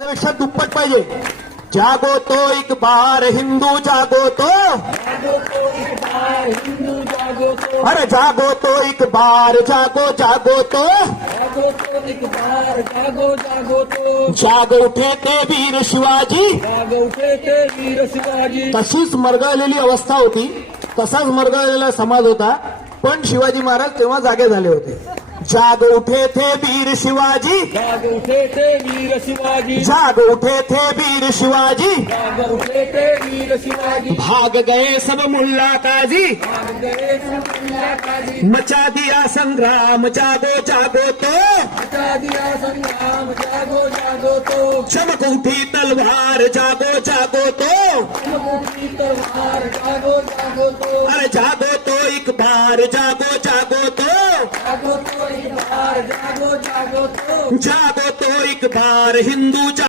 पेक्षा दुप्पट पाहिजे. जागो तो एक बार हिंदू जागो तो, अरे जागो तो एक बार जागो जागो तो, जाग उठे ते वीर शिवाजी. तशीच मरगळलेली अवस्था होती, तसाच मरगळलेला समाज होता. पण शिवाजी महाराज तेव्हा जागे झाले होते. जाग उठे थे वीर शिवाजी, जाग उठे थे वीर शिवाजी, जाग उठे थे वीर शिवाजी. जाग उठे थे वीर शिवाजी. भाग गए सब मुल्ला काजी, भाग गए सब मुल्ला काजी. मचा दिया संग्राम जागो जागो तो, मचा दिया संग्राम जागो जागो तो. चमक उठी तलवार जागो जागो तो, चमकती तलवार जागो जागो तो. अरे जागो तो एक बार जागो जागो तो, जागो तो एक बार जागो जागो तो. जागो तो एक बार हिंदू